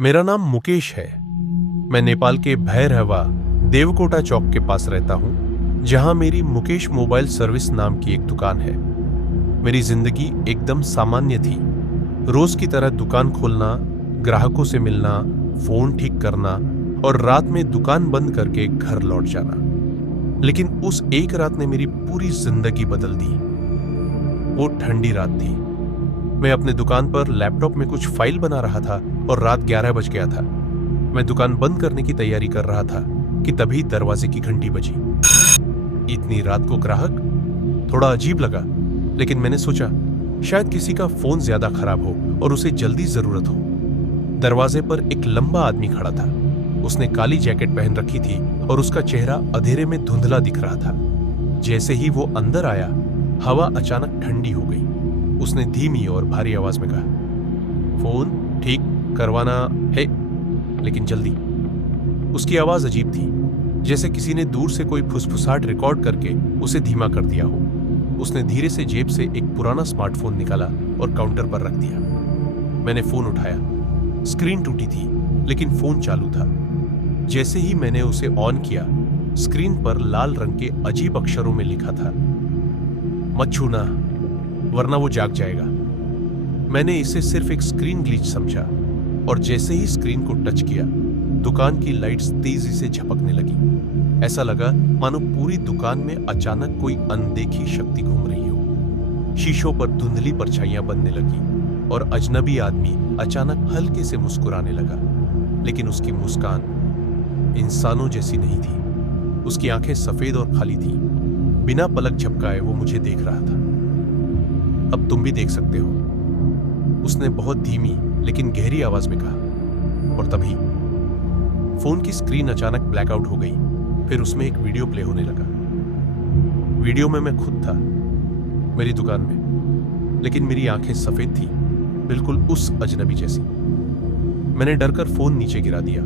मेरा नाम मुकेश है। मैं नेपाल के भैरहवा देवकोटा चौक के पास रहता हूँ, जहाँ मेरी मुकेश मोबाइल सर्विस नाम की एक दुकान है। मेरी जिंदगी एकदम सामान्य थी। रोज की तरह दुकान खोलना, ग्राहकों से मिलना, फोन ठीक करना और रात में दुकान बंद करके घर लौट जाना। लेकिन उस एक रात ने मेरी पूरी जिंदगी बदल दी। वो ठंडी रात थी। मैं अपने दुकान पर लैपटॉप में कुछ फाइल बना रहा था और रात 11 बज गया था। मैं दुकान बंद करने की तैयारी कर रहा था कि तभी दरवाजे की घंटी बजी। इतनी रात को ग्राहक? थोड़ा अजीब लगा, लेकिन मैंने सोचा शायद किसी का फोन ज्यादा खराब हो और उसे जल्दी जरूरत हो। दरवाजे पर एक लंबा आदमी खड़ा था। उसने काली जैकेट पहन रखी थी और उसका चेहरा अंधेरे में धुंधला दिख रहा था। जैसे ही वो अंदर आया, हवा अचानक ठंडी हो गई। उसने धीमी और भारी आवाज में कहा, फोन ठीक करवाना है, लेकिन जल्दी। उसकी आवाज अजीब थी, जैसे किसी ने दूर से कोई फुसफुसाहट रिकॉर्ड करके उसे धीमा कर दिया हो। उसने धीरे से जेब से एक पुराना स्मार्टफोन निकाला और काउंटर पर रख दिया। मैंने फोन उठाया। स्क्रीन टूटी थी, लेकिन फोन चालू था। जैसे ही मैंने उसे ऑन किया, स्क्रीन पर लाल रंग के अजीब अक्षरों में लिखा था, मत छूना वरना वो जाग जाएगा। मैंने इसे सिर्फ एक स्क्रीन ग्लिच समझा और जैसे ही स्क्रीन को टच किया, दुकान की लाइट्स तेजी से झपकने लगी। ऐसा लगा मानो पूरी दुकान में अचानक कोई अनदेखी शक्ति घूम रही हो। शीशों पर धुंधली परछाइयां बनने लगी और अजनबी आदमी अचानक हल्के से मुस्कुराने लगा, लेकिन उसकी मुस्कान इंसानों जैसी नहीं थी। उसकी आंखें सफेद और खाली थी। बिना पलक झपकाए वो मुझे देख रहा था। अब तुम भी देख सकते हो, उसने बहुत धीमी लेकिन गहरी आवाज में कहा। और तभी फोन की स्क्रीन अचानक ब्लैकआउट हो गई। फिर उसमें एक वीडियो प्ले होने लगा। वीडियो में मैं खुद था, मेरी दुकान में, लेकिन मेरी आंखें सफेद थी, बिल्कुल उस अजनबी जैसी। मैंने डरकर फोन नीचे गिरा दिया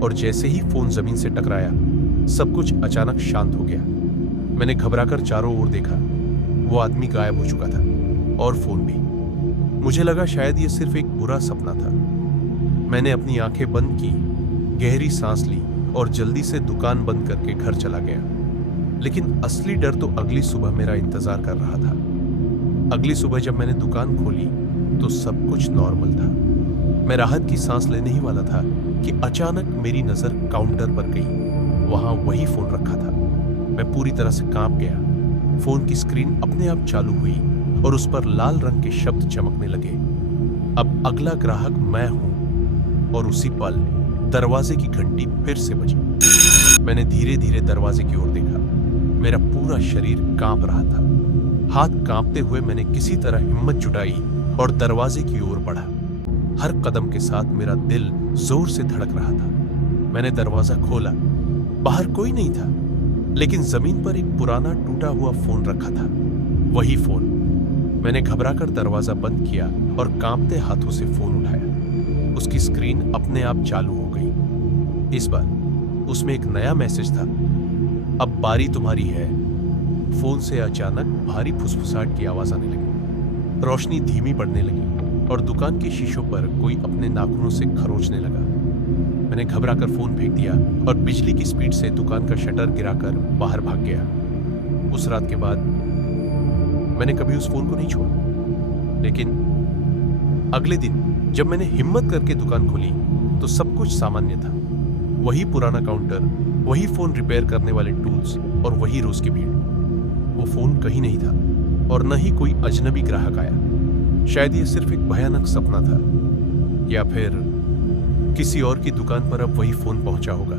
और जैसे ही फोन जमीन से टकराया, सब कुछ अचानक शांत हो गया। मैंने घबराकर चारों ओर देखा। वो आदमी गायब हो चुका था और फोन भी। मुझे लगा शायद ये सिर्फ एक बुरा सपना था। मैंने अपनी आंखें बंद की, गहरी सांस ली और जल्दी से दुकान बंद करके घर चला गया। लेकिन असली डर तो अगली सुबह मेरा इंतजार कर रहा था। अगली सुबह जब मैंने दुकान खोली तो सब कुछ नॉर्मल था। मैं राहत की सांस लेने ही वाला था कि अचानक मेरी नजर काउंटर पर गई। वहां वही फोन रखा था। मैं पूरी तरह से कांप गया। फोन की स्क्रीन अपने आप चालू हुई और उस पर लाल रंग के शब्द चमकने लगे, अब अगला ग्राहक मैं हूं। और उसी पल दरवाजे की घंटी फिर से बजी। मैंने धीरे धीरे दरवाजे की ओर देखा। मेरा पूरा शरीर कांप रहा था। हाथ कांपते हुए मैंने किसी तरह हिम्मत जुटाई और दरवाजे की ओर बढ़ा। हर कदम के साथ मेरा दिल जोर से धड़क रहा था। मैंने दरवाजा खोला। बाहर कोई नहीं था, लेकिन जमीन पर एक पुराना टूटा हुआ फोन रखा था। वही फोन। मैंने घबराकर दरवाजा बंद किया और कांपते हाथों से फोन उठाया। उसकी स्क्रीन अपने आप चालू हो गई। इस बार उसमें एक नया मैसेज था, अब बारी तुम्हारी है। फोन से अचानक भारी फुसफुसाहट की आवाज आने लगी। रोशनी धीमी पड़ने लगी और दुकान के शीशों पर कोई अपने नाखूनों से खरोचने लगा। मैंने घबराकर फोन फेंक दिया और बिजली की स्पीड से दुकान का शटर गिराकर बाहर भाग गया। उस रात के बाद मैंने कभी उस फोन को नहीं छुआ। लेकिन अगले दिन जब मैंने हिम्मत करके दुकान खोली तो सब कुछ सामान्य था। वही पुराना काउंटर, वही फोन रिपेयर करने वाले टूल्स और वही रोज की भीड़। वो फोन कहीं नहीं था और न ही कोई अजनबी ग्राहक आया। शायद ये सिर्फ एक भयानक सपना था, या फिर किसी और की दुकान पर अब वही फोन पहुंचा होगा।